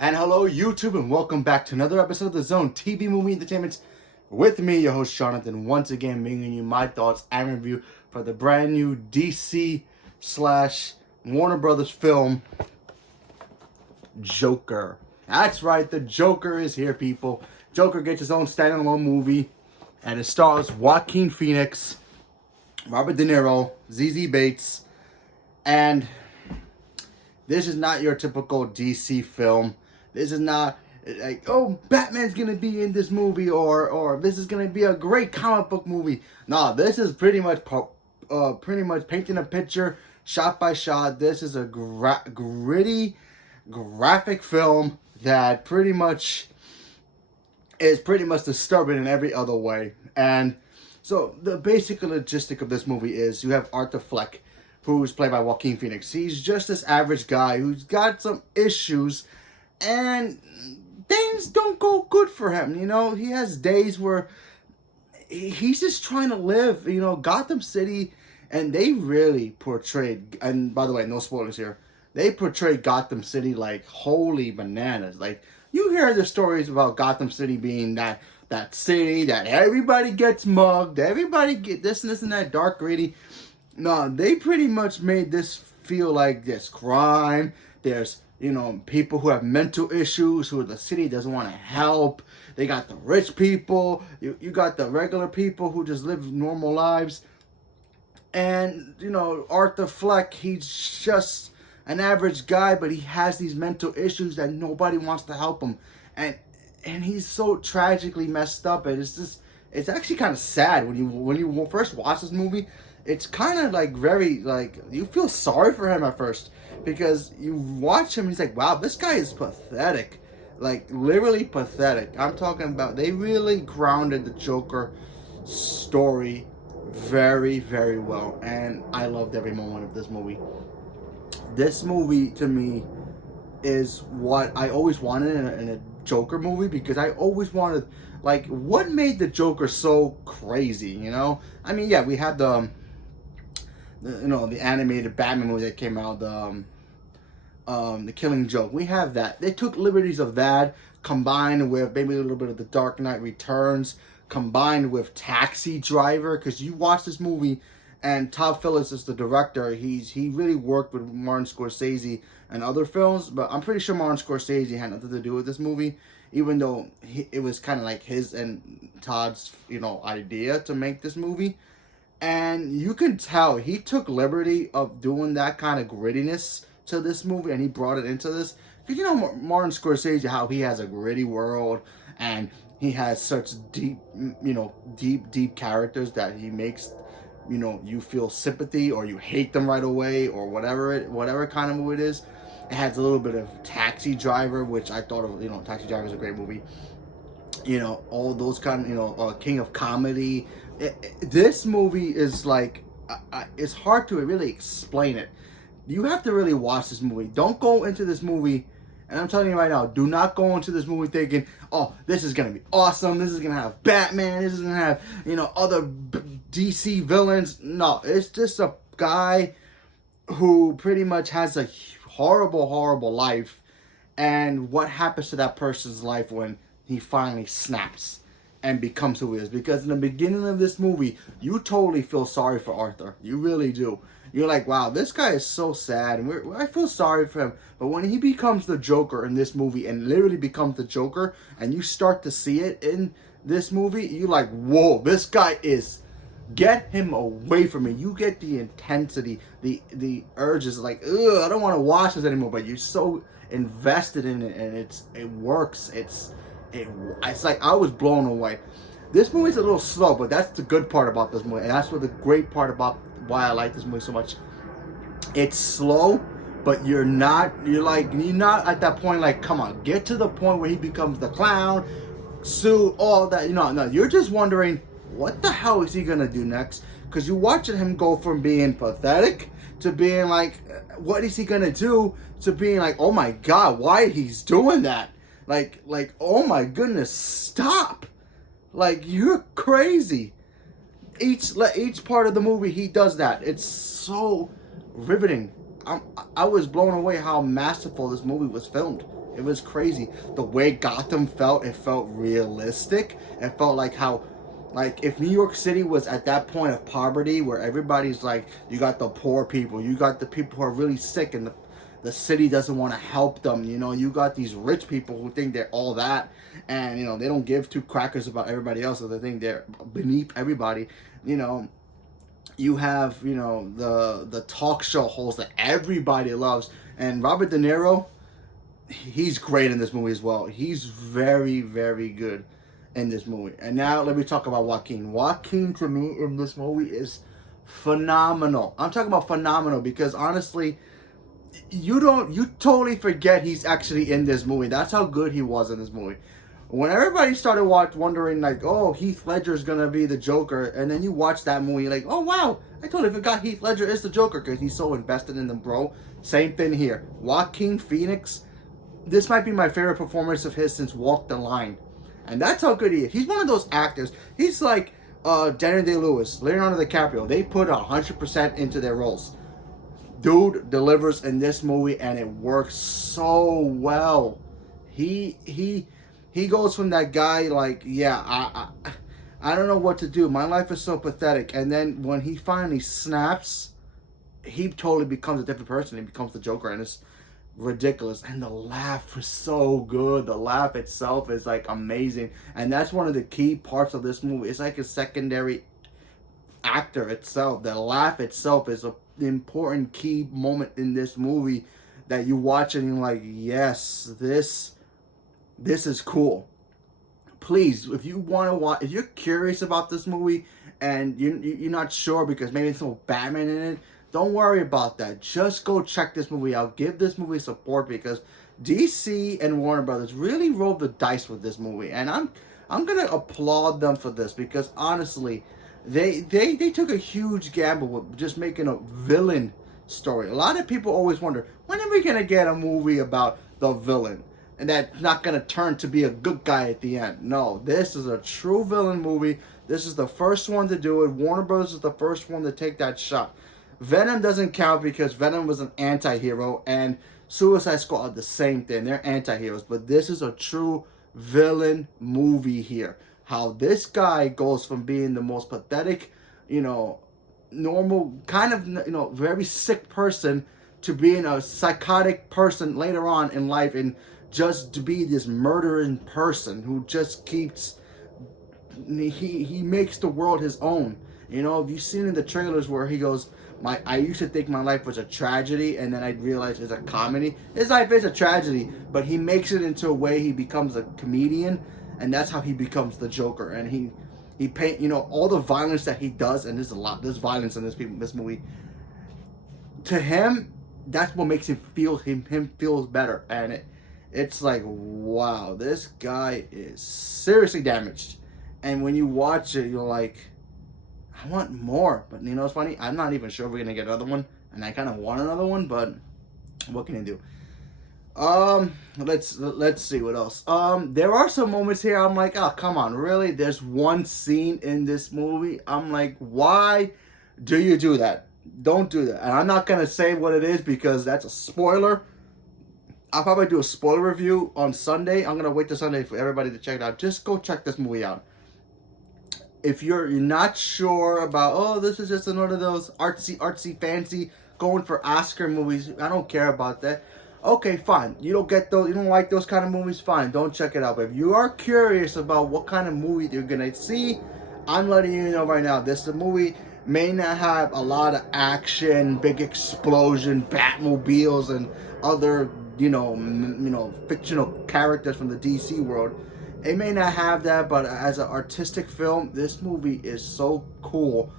And hello, YouTube, and welcome back to another episode of the Zone TV Movie Entertainment with me, your host Jonathan, once again bringing you my thoughts and review for the brand new DC slash Warner Brothers film, Joker. That's right, the Joker is here, people. Joker gets his own standalone movie, and it stars Joaquin Phoenix, Robert De Niro, ZZ Bates, and this is not your typical DC film. This is not like, oh, Batman's gonna be in this movie, or this is gonna be a great comic book movie. No, this is pretty much painting a picture, shot by shot. This is a gritty, graphic film that pretty much is disturbing in every other way. And so the basic logistic of this movie is you have Arthur Fleck, who's played by Joaquin Phoenix. He's just this average guy who's got some issues, and things don't go good for him. You know, he has days where he's just trying to live. You know, Gotham City, and they really portrayed, and by the way, no spoilers here, they portrayed Gotham City like holy bananas. Like, you hear the stories about Gotham City being that city that everybody gets mugged, everybody get this and this and that, dark, gritty. No, they pretty much made this feel like there's crime, there's, you know, people who have mental issues, who the city doesn't want to help. They got the rich people, you got the regular people who just live normal lives. And, you know, Arthur Fleck, he's just an average guy, but he has these mental issues that nobody wants to help him. And he's so tragically messed up, and it's actually kind of sad when you first watch this movie. It's kind of like very, like, you feel sorry for him at first, because you watch him, he's like, wow, this guy is pathetic. Like, literally pathetic. I'm talking about, they really grounded the Joker story very, very well, and I loved every moment of this movie. This movie, to me, is what I always wanted in a Joker movie, because I always wanted, like, what made the Joker so crazy, you know? I mean, yeah, we had the animated Batman movie that came out, the Killing Joke. We have that. They took liberties of that, combined with maybe a little bit of the Dark Knight Returns, combined with Taxi Driver, because you watch this movie, and Todd Phillips is the director. He really worked with Martin Scorsese and other films, but I'm pretty sure Martin Scorsese had nothing to do with this movie, even though it was kind of like his and Todd's, you know, idea to make this movie. And you can tell he took liberty of doing that kind of grittiness to this movie, and he brought it into this. Because, you know, Martin Scorsese, how he has a gritty world, and he has such deep, you know, deep characters that he makes, you know, you feel sympathy, or you hate them right away, or whatever kind of movie it is. It has a little bit of Taxi Driver, which I thought of, you know, Taxi Driver is a great movie. You know, all those kind of, you know, King of Comedy. This movie is like, it's hard to really explain it. You have to really watch this movie. Don't go into this movie, and I'm telling you right now, do not go into this movie thinking, oh, this is going to be awesome, this is going to have Batman, this is going to have, you know, other DC villains. No, it's just a guy who pretty much has a horrible life, and what happens to that person's life when he finally snaps and becomes who he is. Because in the beginning of this movie, you totally feel sorry for Arthur. You really do. You're like, wow, this guy is so sad, and I feel sorry for him. But when he becomes the Joker in this movie, and literally becomes the Joker, and you start to see it in this movie, you're like, whoa, this guy is... Get him away from me. You get the intensity, the urges, like, ugh, I don't want to watch this anymore. But you're so invested in it, and it works. It's like I was blown away. This movie's a little slow, but that's the good part about this movie, and that's what the great part about why I like this movie so much. It's slow, but you're not at that point like, come on, get to the point where he becomes the clown, suit, all that. You know, no, you're just wondering, what the hell is he gonna do next? Because you're watching him go from being pathetic to being like, what is he gonna do? To being like, oh my god, why he's doing that? Like, oh my goodness, stop! Like, you're crazy. Each part of the movie, he does that. It's so riveting. I was blown away how masterful this movie was filmed. It was crazy. The way Gotham felt, it felt realistic. It felt like how, like if New York City was at that point of poverty where everybody's like, you got the poor people, you got the people who are really sick and the city doesn't want to help them. You know, you got these rich people who think they're all that, and you know they don't give two crackers about everybody else, so they think they're beneath everybody. You know, you have, you know, the talk show host that everybody loves, and Robert De Niro, he's great in this movie as well. He's very, very good in this movie. And now let me talk about Joaquin. Joaquin to me in this movie is phenomenal. I'm talking about phenomenal because honestly, you totally forget he's actually in this movie. That's how good he was in this movie. When everybody started wondering like, oh, Heath Ledger's gonna be the Joker, and then you watch that movie, you're like, oh wow, I totally forgot Heath Ledger is the Joker because he's so invested in them, bro. Same thing here. Joaquin Phoenix, this might be my favorite performance of his since Walk the Line, and that's how good he is. He's one of those actors. He's like Daniel Day-Lewis, Leonardo DiCaprio. They put 100% into their roles. Dude delivers in this movie, and it works so well. He goes from that guy like, yeah, I don't know what to do. My life is so pathetic. And then when he finally snaps, he totally becomes a different person. He becomes the Joker, and it's ridiculous. And the laugh is so good. The laugh itself is like amazing. And that's one of the key parts of this movie. It's like a secondary actor itself. The laugh itself is an important key moment in this movie that you watch and you're like, yes, this is cool. Please, if you want to watch, if you're curious about this movie and you're not sure because maybe it's no Batman in it, don't worry about that. Just go check this movie out. Give this movie support because DC and Warner Brothers really rolled the dice with this movie, and I'm gonna applaud them for this because honestly, they took a huge gamble with just making a villain story. A lot of people always wonder, when are we gonna get a movie about the villain? And that's not going to turn to be a good guy at the end. No, this is a true villain movie. This is the first one to do it. Warner Bros. Is the first one to take that shot. Venom doesn't count because Venom was an anti-hero, and Suicide Squad the same thing. They're anti-heroes. But this is a true villain movie here. How this guy goes from being the most pathetic, you know, normal, kind of, you know, very sick person to being a psychotic person later on in life, and just to be this murdering person who just keeps, he makes the world his own. You know, you've seen in the trailers where he goes, I used to think my life was a tragedy, and then I realized it's a comedy. His life is a tragedy, but he makes it into a way he becomes a comedian, and that's how he becomes the Joker. And he paint, you know, all the violence that he does, and there's violence in this movie. To him, that's what makes him feels better, and it's like, wow, this guy is seriously damaged. And when you watch it, you're like, I want more. But you know what's funny? I'm not even sure we're gonna get another one, and I kind of want another one, but what can you do? Let's see what else. There are some moments here I'm like, oh, come on, really? There's one scene in this movie. I'm like, why do you do that? Don't do that. And I'm not gonna say what it is because that's a spoiler. I'll probably do a spoiler review on Sunday. I'm gonna wait till Sunday for everybody to check it out. Just go check this movie out. If you're not sure about, oh, this is just another of those artsy, fancy, going for Oscar movies, I don't care about that. Okay, fine. You don't like those kind of movies, fine. Don't check it out. But if you are curious about what kind of movie you're gonna see, I'm letting you know right now. This movie may not have a lot of action, big explosion, Batmobiles, and other fictional characters from the DC world. It may not have that, but as an artistic film, this movie is so cool.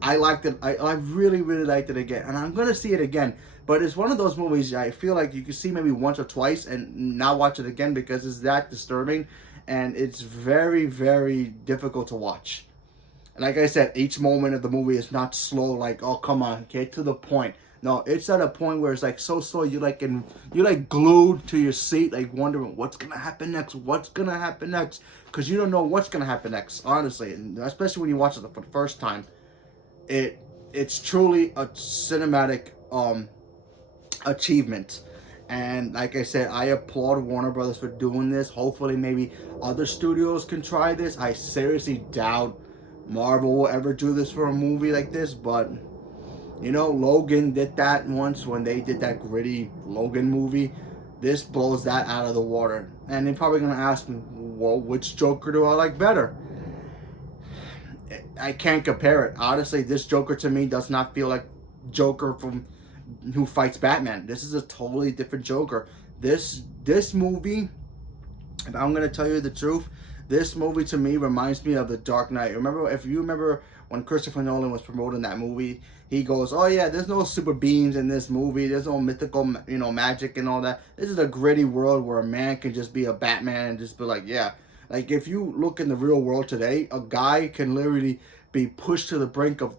I liked it. I really, really liked it again, and I'm gonna see it again. But it's one of those movies I feel like you can see maybe once or twice and not watch it again because it's that disturbing, and it's very, very difficult to watch. And like I said, each moment of the movie is not slow. Like, oh, come on, get to the point. No, it's at a point where it's like so slow. You're like glued to your seat, like wondering what's gonna happen next. What's gonna happen next? Because you don't know what's gonna happen next. Honestly, and especially when you watch it for the first time, it's truly a cinematic achievement. And like I said, I applaud Warner Brothers for doing this. Hopefully, maybe other studios can try this. I seriously doubt Marvel will ever do this for a movie like this, but you know, Logan did that once when they did that gritty Logan movie. This blows that out of the water. And they're probably going to ask me, well, which Joker do I like better? I can't compare it. Honestly, this Joker to me does not feel like Joker from who fights Batman. This is a totally different Joker. This movie, if I'm going to tell you the truth, this movie to me reminds me of The Dark Knight. If you remember when Christopher Nolan was promoting that movie, he goes, "Oh yeah, there's no super beings in this movie. There's no mythical, magic and all that. This is a gritty world where a man can just be a Batman and just be like, yeah." Like if you look in the real world today, a guy can literally be pushed to the brink of,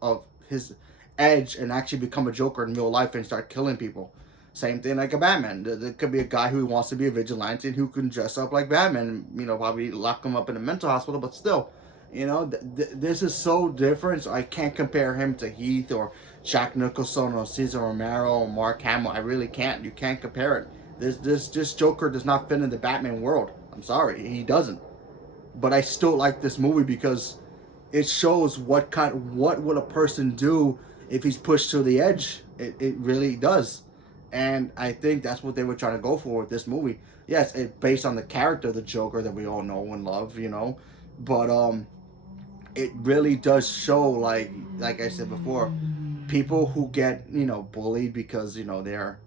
of his edge and actually become a Joker in real life and start killing people. Same thing like a Batman. There could be a guy who wants to be a vigilante and who can dress up like Batman and, probably lock him up in a mental hospital, but still, this is so different. So I can't compare him to Heath or Jack Nicholson or Cesar Romero or Mark Hamill. I really can't. You can't compare it. This Joker does not fit in the Batman world. I'm sorry, he doesn't. But I still like this movie because it shows what would a person do if he's pushed to the edge. It really does. And I think that's what they were trying to go for with this movie. Yes, it's based on the character of the Joker that we all know and love, But it really does show, like I said before, people who get, bullied because, they're,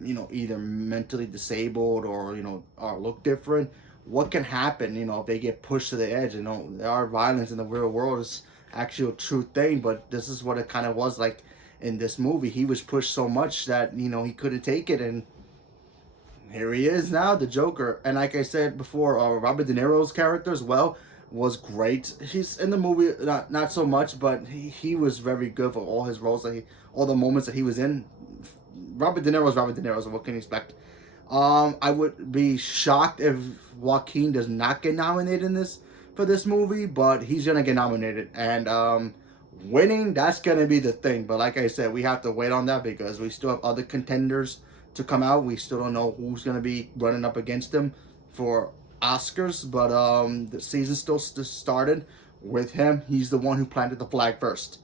either mentally disabled or, or look different. What can happen, if they get pushed to the edge? There are violence in the real world. It's actually a true thing, but this is what it kind of was like in this movie. He was pushed so much that, he couldn't take it, and here he is now, the Joker. And like I said before, Robert De Niro's character as well was great. He's in the movie, not so much, but he was very good for all his roles, all the moments that he was in. Robert De Niro is Robert De Niro, so what can you expect? I would be shocked if Joaquin does not get nominated for this movie, but he's gonna get nominated, and winning, that's gonna be the thing. But like I said, we have to wait on that because we still have other contenders to come out. We still don't know who's gonna be running up against him for Oscars, but the season still started with him. He's the one who planted the flag first.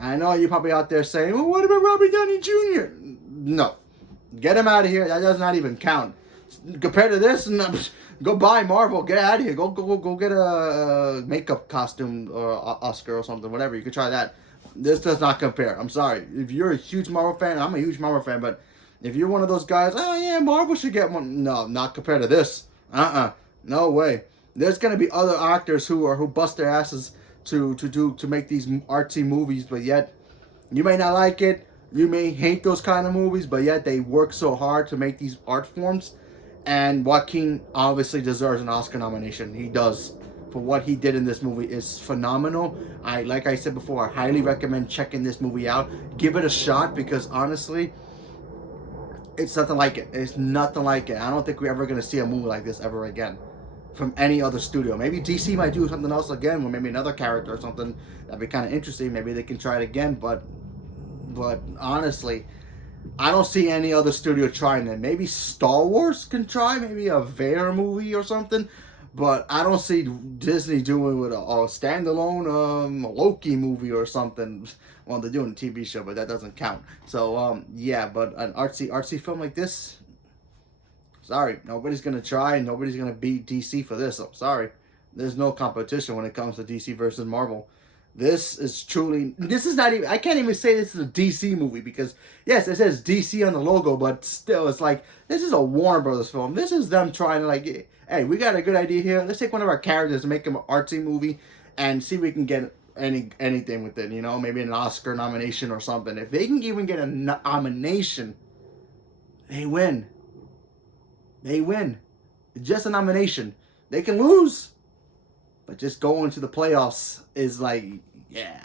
I know you're probably out there saying, well, what about Robert Downey Jr.? No. Get him out of here. That does not even count. Compared to this, no, go buy Marvel. Get out of here. Go get a makeup costume or Oscar or something. Whatever. You could try that. This does not compare. I'm sorry. If you're a huge Marvel fan, I'm a huge Marvel fan, but if you're one of those guys, oh yeah, Marvel should get one. No, not compared to this. No way. There's gonna be other actors who bust their asses to make these artsy movies, but yet you may not like it. You may hate those kind of movies, but yet they work so hard to make these art forms. And Joaquin obviously deserves an Oscar nomination. He does. For what he did in this movie is phenomenal. Like I said before, I highly recommend checking this movie out. Give it a shot because honestly, it's nothing like it. It's nothing like it. I don't think we're ever going to see a movie like this ever again from any other studio. Maybe DC might do something else again, or maybe another character or something. That'd be kind of interesting. Maybe they can try it again, but honestly, I don't see any other studio trying it. Maybe Star Wars can try, maybe a Vader movie or something, but I don't see Disney doing with a standalone Loki movie or something. Well, they're doing a TV show, but that doesn't count. So yeah, but an artsy film like this, sorry, nobody's gonna try. Nobody's gonna beat DC for this. I'm sorry, there's no competition when it comes to DC versus Marvel. This is not even, I can't even say this is a DC movie because, yes, it says DC on the logo, but still, it's like, this is a Warner Brothers film. This is them trying to like, hey, we got a good idea here. Let's take one of our characters and make him an artsy movie and see if we can get anything with it, maybe an Oscar nomination or something. If they can even get a nomination, they win. They win. It's just a nomination. They can lose. But just going to the playoffs is like, yeah,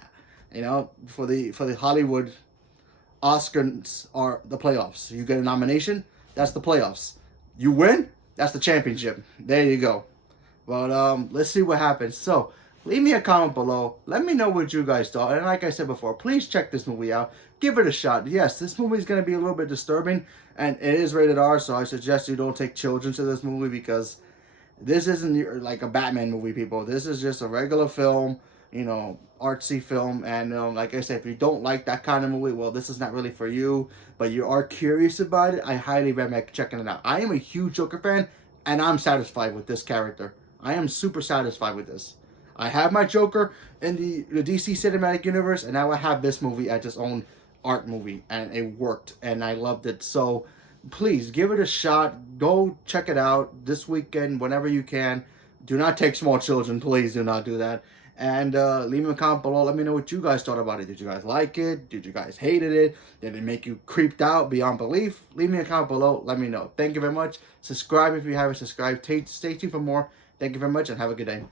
for the Hollywood Oscars are the playoffs. You get a nomination, that's the playoffs. You win, that's the championship. There you go. But let's see what happens. So Leave me a comment below. Let me know what you guys thought. And like I said before, please check this movie out. Give it a shot. Yes, this movie is going to be a little bit disturbing. And it is rated R, so I suggest you don't take children to this movie because this isn't like a Batman movie, people. This is just a regular film, you know, artsy film. And like I said, if you don't like that kind of movie, well, this is not really for you. But you are curious about it, I highly recommend checking it out. I am a huge Joker fan, and I'm satisfied with this character. I am super satisfied with this. I have my Joker in the DC Cinematic Universe, and now I have this movie as its own art movie, and it worked, and I loved it. So please give it a shot. Go check it out this weekend whenever you can. Do not take small children. Please do not do that. And leave me a comment below. Let me know what you guys thought about it. Did you guys like it? Did you guys hated it? Did it make you creeped out beyond belief? Leave me a comment below. Let me know. Thank you very much. Subscribe if you haven't subscribed. Stay tuned for more. Thank you very much and have a good day.